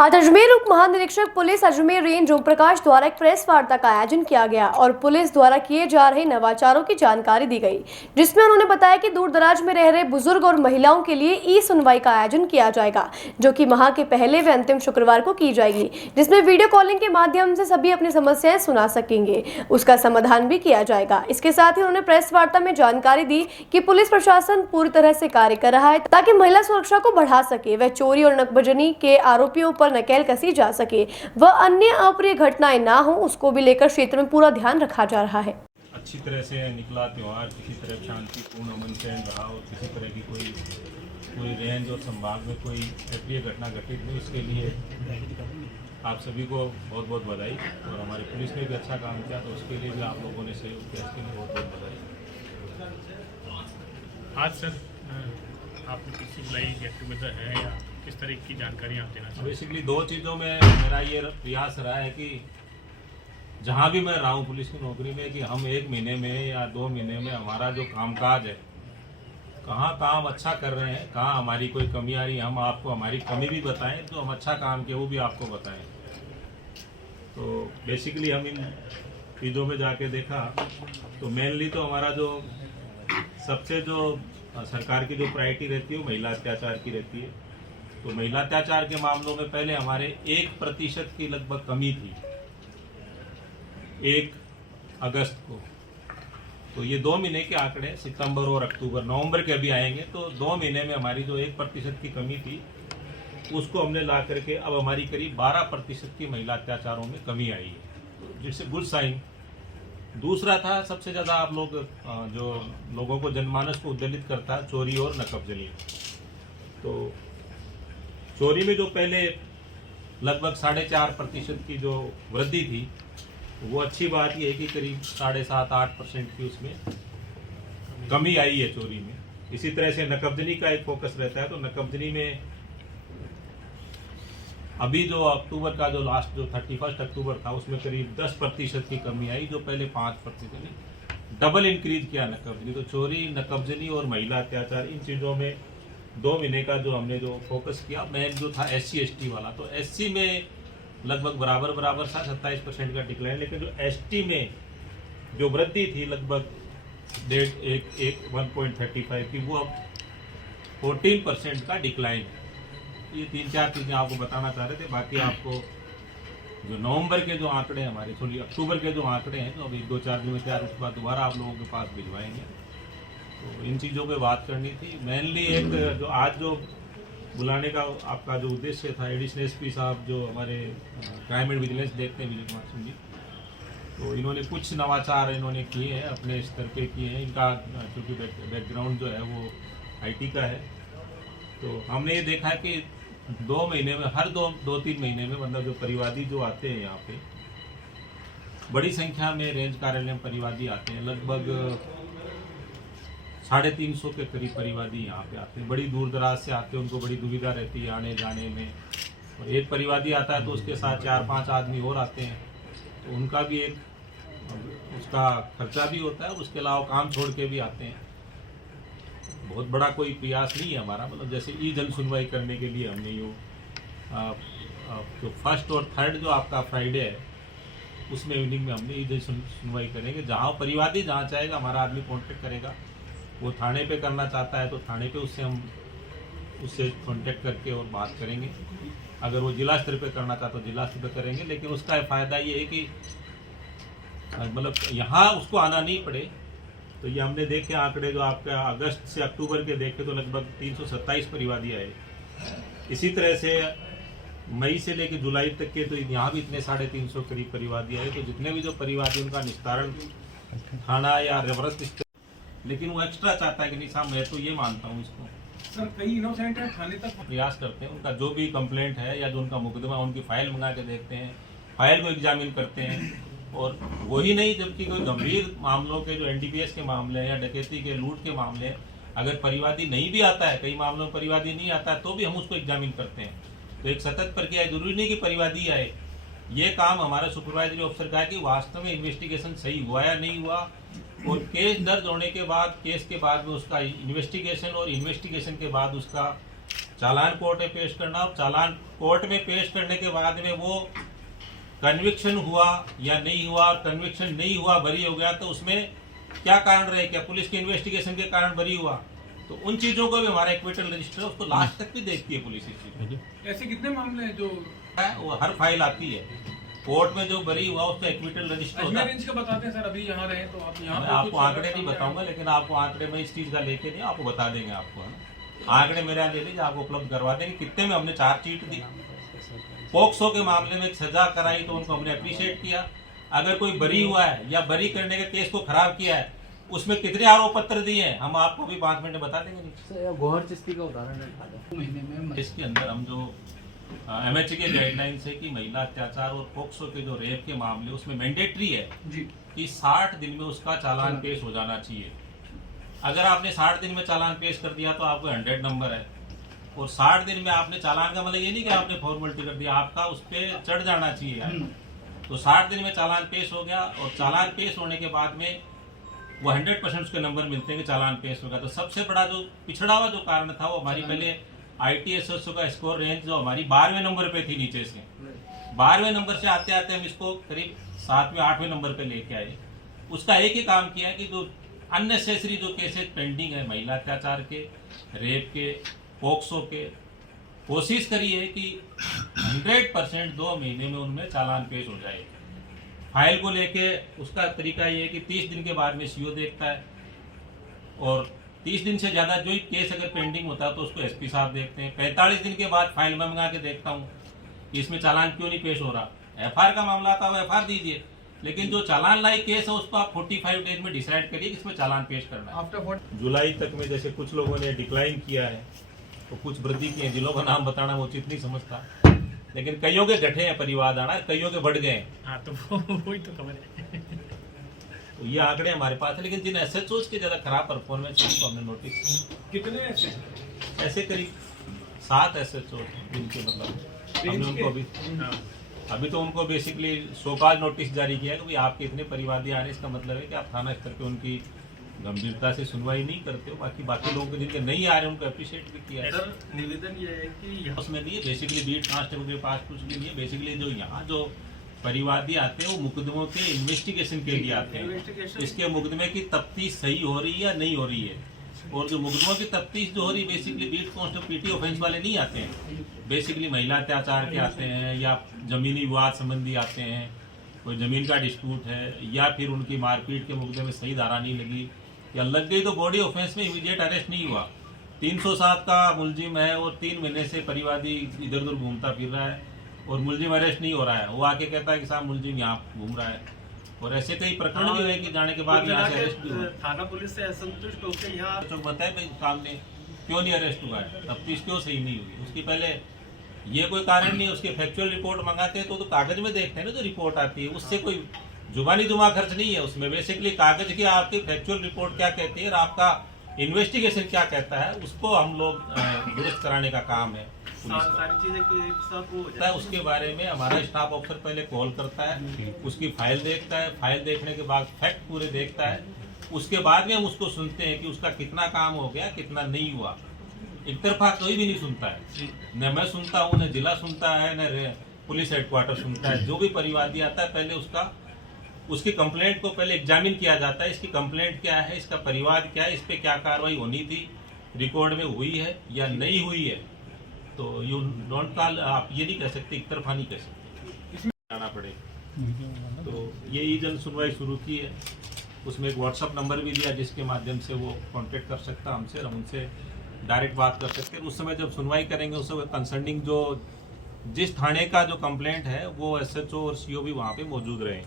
आज अजमेर उप महानिरीक्षक पुलिस अजमेर रेंज ओम प्रकाश द्वारा एक प्रेस वार्ता का आयोजन किया गया और पुलिस द्वारा किए जा रहे नवाचारों की जानकारी दी गई, जिसमें उन्होंने बताया कि दूर दराज में रह रहे बुजुर्ग और महिलाओं के लिए ई सुनवाई का आयोजन किया जाएगा, जो कि माह के पहले व अंतिम शुक्रवार को की जाएगी, जिसमें वीडियो कॉलिंग के माध्यम से सभी अपनी समस्याएं सुना सकेंगे, उसका समाधान भी किया जाएगा। इसके साथ ही उन्होंने प्रेस वार्ता में जानकारी दी कि पुलिस प्रशासन पूरी तरह से कार्य कर रहा है ताकि महिला सुरक्षा को बढ़ा सके व चोरी और नकबजनी के आरोपियों पर नकेल कसी जा सके व अन्य अप्रिय घटनाएं ना हो, उसको भी लेकर क्षेत्र में पूरा ध्यान रखा जा रहा है। अच्छी तरह से निकला त्यौहार, किसी तरह शांतिपूर्ण अमन चैन रहा और किसी तरह की कोई रेंज और संभाग में कोई अप्रिय घटना घटित हुई, इसके लिए आप सभी को बहुत बहुत बधाई। और हमारी पुलिस ने भी अच्छा काम किया तो उसके लिए भी आप लोगों ने सहयोग किया, इसके लिए बहुत बहुत बधाई। आज सर आपने किसी बुलाई गेट टुगेदर है या किस तरह की जानकारी आप देना चाहते हैं? बेसिकली दो चीज़ों में मेरा ये प्रयास रहा है कि जहाँ भी मैं रहा हूँ पुलिस की नौकरी में, कि हम 1 महीने में या 2 महीने में हमारा जो कामकाज है, कहाँ काम अच्छा कर रहे हैं, कहाँ हमारी कोई कमी आ रही है, हम आपको हमारी कमी भी बताएं, तो हम अच्छा काम किया वो भी आपको बताएं। तो बेसिकली हम इन चीज़ों में जाके देखा तो मेनली तो हमारा जो सबसे जो सरकार की जो प्रायोरिटी रहती है वो महिला अत्याचार की रहती है। तो महिला अत्याचार के मामलों में पहले हमारे 1% की लगभग कमी थी 1 अगस्त को। तो ये 2 महीने के आंकड़े सितंबर और अक्टूबर, नवंबर के अभी आएंगे, तो 2 महीने में हमारी जो 1% की कमी थी उसको हमने ला करके अब हमारी करीब 12% की महिला अत्याचारों में कमी आई है, जिससे गुड साइन। दूसरा था सबसे ज़्यादा आप लोग जो लोगों को जनमानस को उद्वेलित करता है, चोरी और नकबजनी। तो चोरी में जो पहले लगभग 4.5% की जो वृद्धि थी, वो अच्छी बात यह है कि करीब 7.5-8% की उसमें कमी आई है चोरी में। इसी तरह से नकबजनी का एक फोकस रहता है, तो नकबजनी में अभी जो अक्टूबर का जो लास्ट जो 31 अक्टूबर था उसमें करीब 10% की कमी आई, जो पहले 5% ने डबल इंक्रीज किया नकबजनी। तो चोरी, नकबजनी और महिला अत्याचार, इन चीज़ों में 2 महीने का जो हमने जो फोकस किया, मेन जो था SC ST वाला, तो SC में लगभग बराबर था 27% का डिक्लाइन, लेकिन जो ST में जो वृद्धि थी लगभग 1.35 की, वो अब 14% का डिक्लाइन है। ये 3-4 चीज़ें आपको बताना चाह रहे थे। बाकी आपको जो नवंबर के जो आंकड़े हमारे, सॉरी अक्टूबर के जो आंकड़े हैं, तो अभी 2-4 दिन में तैयार, उसके बाद दोबारा आप लोगों के पास भिजवाएंगे। तो इन चीज़ों पे बात करनी थी। मेनली एक जो आज जो बुलाने का आपका जो उद्देश्य था, एडिशनल SP साहब जो हमारे क्राइम एंड विजिलेंस देखते हैं, विजय कुमार सिंह जी, तो इन्होंने कुछ नवाचार इन्होंने किए हैं, अपने स्तर पे किए हैं। इनका चूँकि बैकग्राउंड जो है वो IT का है, तो हमने ये देखा है कि 2 महीने में, हर 2-3 महीने में, मतलब जो परिवादी जो आते हैं यहाँ पे, बड़ी संख्या में रेंज कार्यालय में परिवादी आते हैं। लगभग 350 के करीब परिवादी यहाँ पे आते हैं, बड़ी दूर दराज से आते हैं, उनको बड़ी दुविधा रहती है आने जाने में। और एक परिवादी आता है तो उसके साथ 4-5 आदमी और आते हैं, तो उनका भी एक उसका खर्चा भी होता है, उसके अलावा काम छोड़ के भी आते हैं। बहुत बड़ा कोई प्रयास नहीं है हमारा, मतलब जैसे जन सुनवाई करने के लिए हमने जो 1st और 3rd जो आपका फ्राइडे है, उसमें इवनिंग में हमने जन सुनवाई करेंगे। जहाँ परिवादी जहाँ चाहेगा हमारा आदमी कांटेक्ट करेगा, वो थाने पे करना चाहता है तो थाने पे उससे कांटेक्ट करके और बात करेंगे। अगर वो जिला स्तर पे करना चाहता है तो जिला स्तर पे करेंगे, लेकिन उसका फ़ायदा ये है कि मतलब यहाँ उसको आना नहीं पड़े। तो ये हमने देखे आंकड़े जो आपका अगस्त से अक्टूबर के देखे तो लगभग 327 परिवादी आए। इसी तरह से मई से लेकर जुलाई तक के तो यहाँ भी इतने 350 करीब परिवादी आए। तो जितने भी जो परिवादी, उनका निस्तारण थाना या रेफरेंस, लेकिन वो एक्स्ट्रा चाहता है कि नहीं साहब, मैं तो ये मानता हूँ इसको। सर कई इनोसेंट है, थाने तक प्रयास करते हैं, उनका जो भी कंप्लेंट है या जो उनका मुकदमा, उनकी फाइल मंगा के देखते हैं, फाइल को एग्जामिन करते हैं। और वही नहीं, जबकि कोई गंभीर मामलों के जो NDPS के मामले हैं या डकैती के, लूट के मामले हैं, अगर परिवादी नहीं भी आता है, कई मामलों में परिवादी नहीं आता है, तो भी हम उसको एग्जामिन करते हैं। तो एक सतत प्रक्रिया है, जरूरी नहीं कि परिवादी आए। ये काम हमारा सुपरवाइजरी ऑफिसर का है कि वास्तव में इन्वेस्टिगेशन सही हुआ या नहीं हुआ, और केस दर्ज होने के बाद, केस के बाद में उसका इन्वेस्टिगेशन, और इन्वेस्टिगेशन के बाद उसका चालान कोर्ट में पेश करना, और चालान कोर्ट में पेश करने के बाद में वो कन्विक्शन हुआ या नहीं हुआ, और कन्विक्शन नहीं हुआ, बरी हो गया, तो उसमें क्या कारण रहे, क्या पुलिस के इन्वेस्टिगेशन के कारण बरी हुआ, तो उन चीजों को भी हमारा एक्विटल रजिस्टर उसको लास्ट तक भी देखती है पुलिस। इस चीज ऐसे कितने मामले हैं जो वो हर फाइल आती है कोर्ट में, जो बरी हुआ उसका एक्विटल रजिस्टर होता अजमेर है। रेंज का बताते हैं सर, अभी यहाँ रहे तो आप यहाँ मैं पे आपको कुछ आंकड़े नहीं सामने बताऊंगा, लेकिन आपको आंकड़े में इस चीज का लेके नहीं, आपको बता देंगे, आपको है ना, आंकड़े मेरे यहाँ ले लीजिए, आपको उपलब्ध करवा देंगे कितने में हमने चार्जशीट दी। पोक्सो के मामले में सजा कराई तो उनको हमने अप्रिशिएट किया। अगर कोई बरी हुआ है या बरी करने के केस को खराब किया है, उसमें कितने आरोप पत्र दिए हैं, हम आपको भी 5 मिनट में बता देंगे। गौहर चिश्ती का उदाहरण महीने में इसके अंदर हम जो MH के गाइडलाइंस है कि महिला अत्याचार और पोक्सो के जो रेप के मामले, उसमें मैंडेटरी है जी कि 60 दिन में उसका चालान पेश हो जाना चाहिए। अगर आपने 60 दिन में चालान पेश कर दिया तो आपको 100 नंबर है, और 60 दिन में आपने चालान का मतलब ये नहीं कि आपने फॉर्मेलिटी कर दिया, आपका उस पर चढ़ जाना चाहिए। तो 60 दिन में चालान पेश हो गया, और चालान पेश होने के बाद में वो 100% उसके नंबर मिलते हैं कि चालान पेश हो गया। तो सबसे बड़ा जो पिछड़ा हुआ जो कारण था, वो हमारी पहले ITSSO का स्कोर रेंज जो हमारी 12वें नंबर पे थी, नीचे से 12वें नंबर से आते आते हम इसको करीब 7वें 8वें नंबर पे लेके आए। उसका एक ही काम किया कि जो अननेसेसरी जो केसेस पेंडिंग है, महिला अत्याचार के, रेप के, पोक्सो के, कोशिश करी है कि 100% 2 महीने में उनमें चालान पेश हो जाए। फाइल को लेके उसका तरीका ये है कि 30 दिन के बाद में CO देखता है, और 30 दिन से ज़्यादा जो ही केस अगर पेंडिंग होता है तो उसको SP साहब देखते हैं। 45 दिन के बाद फाइल में मंगा के देखता हूँ कि इसमें चालान क्यों नहीं पेश हो रहा। FR का मामला आता है, वो FR दीजिए, लेकिन जो चालान लाइक केस है उसको आप 45 डेज में डिसाइड करिए कि इसमें चालान पेश करना है। आफ्टर जुलाई तक में जैसे कुछ लोगों ने डिक्लाइन किया है, तो कुछ वृद्धि की है, जिलों का नाम बताना वो उचित नहीं समझता, लेकिन कईयों के घटे हैं परिवार आना, कईयों के बढ़ गए हैं। हाँ तो वही तो खबर है। तो ये आंकड़े हमारे पास है, लेकिन जिन SHOs के ज्यादा खराब परफॉर्मेंस है उनको हमने नोटिस, कितने ऐसे ऐसे करीब 7 SHOs हैं जिनके मतलब हमने उनको अभी तो उनको बेसिकली सोकाज नोटिस जारी किया है कि भाई आपके इतने परिवादी आ रहे हैं, इसका मतलब है कि आप थाना स्तर पे उनकी गंभीरता से सुनवाई नहीं करते हो। बाकी लोगों के जिनके नहीं आ रहे हैं उनको अप्रिशिएट भी किया है। सर निवेदन ये है कि उसमें नहीं है, बेसिकली बीट कांस्टेबल के पास कुछ भी नहीं है। बेसिकली जो यहाँ जो परिवादी आते हैं वो मुकदमों के इन्वेस्टिगेशन के लिए आते हैं, इसके मुकदमे की तफ्तीश सही हो रही है या नहीं हो रही है। और जो मुकदमों की तफ्तीश जो हो रही है, basically beat constable PT offence वाले नहीं आते हैं, बेसिकली महिला अत्याचार के आते हैं, या जमीनी विवाद संबंधी आते हैं, कोई जमीन का डिस्प्यूट है, या फिर उनकी मारपीट के मुकदमे में सही धारा नहीं लगी या लग गई तो बॉडी ऑफेंस में इमीडिएट अरेस्ट नहीं हुआ। 307 का मुलजिम है और 3 महीने से परिवादी इधर उधर घूमता फिर रहा है और मुलजिम अरेस्ट नहीं हो रहा है, वो आके कहता है कि साहब मुलजिम यहाँ घूम रहा है। और ऐसे कई प्रकरण भी हुए कि जाने के बाद यहाँ से अरेस्ट भी हुआ। थाना पुलिस से असंतुष्ट होकर यहाँ तो बताए भाई सामने क्यों नहीं अरेस्ट हुआ है, तफ्तीश क्यों सही नहीं हुई, उसकी पहले ये कोई कारण नहीं है। उसकी फैक्चुअल रिपोर्ट मंगाते हैं तो कागज में देखते हैं ना, जो रिपोर्ट आती है उससे कोई जुबानी जुमा खर्च नहीं है उसमें। बेसिकली कागज की आपकी फैक्चुअल रिपोर्ट क्या कहती है और आपका इन्वेस्टिगेशन क्या कहता है, उसको हम लोग दुरुस्त कराने का काम है पुलिस का। सारी चीजें एक साथ वो हो है उसके बारे में हमारा स्टाफ ऑफिसर पहले कॉल करता है, उसकी फाइल देखता है, फाइल देखने के बाद फैक्ट पूरे देखता है, उसके बाद में हम उसको सुनते हैं कि उसका कितना काम हो गया कितना नहीं हुआ। एक तरफा कोई भी नहीं सुनता है, न मैं सुनता हूँ, न जिला सुनता है, न पुलिस हेडक्वार्टर सुनता है। जो भी परिवादी आता है पहले उसकी कंप्लेंट को पहले एग्जामिन किया जाता है, इसकी कंप्लेंट क्या है, इसका परिवाद क्या है, इस पे क्या कार्रवाई होनी थी, रिकॉर्ड में हुई है या नहीं हुई है। तो यू डोंट कॉल, आप ये नहीं कह सकते, एक तरफा नहीं कह सकते, जाना पड़ेगा। तो ये ई जन सुनवाई शुरू की है, उसमें एक व्हाट्सअप नंबर भी दिया जिसके माध्यम से वो कांटेक्ट कर सकता हमसे और हम उनसे डायरेक्ट बात कर सकते हैं। उस समय जब सुनवाई करेंगे उस समय कंसर्निंग जो जिस थाने का जो कंप्लेंट है वो SHO और CO भी वहाँ पे मौजूद रहे।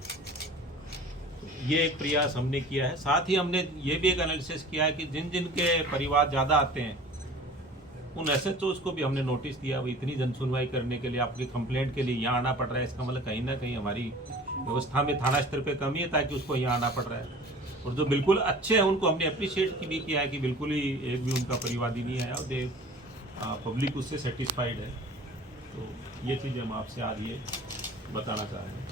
ये एक प्रयास हमने किया है। साथ ही हमने ये भी एक एनालिसिस किया है कि जिन जिन के परिवार ज़्यादा आते हैं उन SHOs को भी हमने नोटिस दिया, वो इतनी जन सुनवाई करने के लिए आपकी कंप्लेंट के लिए यहाँ आना पड़ रहा है, इसका मतलब कहीं ना कहीं हमारी व्यवस्था में थाना स्तर पे कमी है ताकि उसको यहाँ आना पड़ रहा है। और जो बिल्कुल अच्छे हैं उनको हमने अप्रिशिएट भी किया है कि बिल्कुल ही एक भी उनका परिवादी नहीं आया और पब्लिक उससे सेटिस्फाइड है। तो ये चीज़ें हम आपसे आज ये बताना चाह रहे हैं।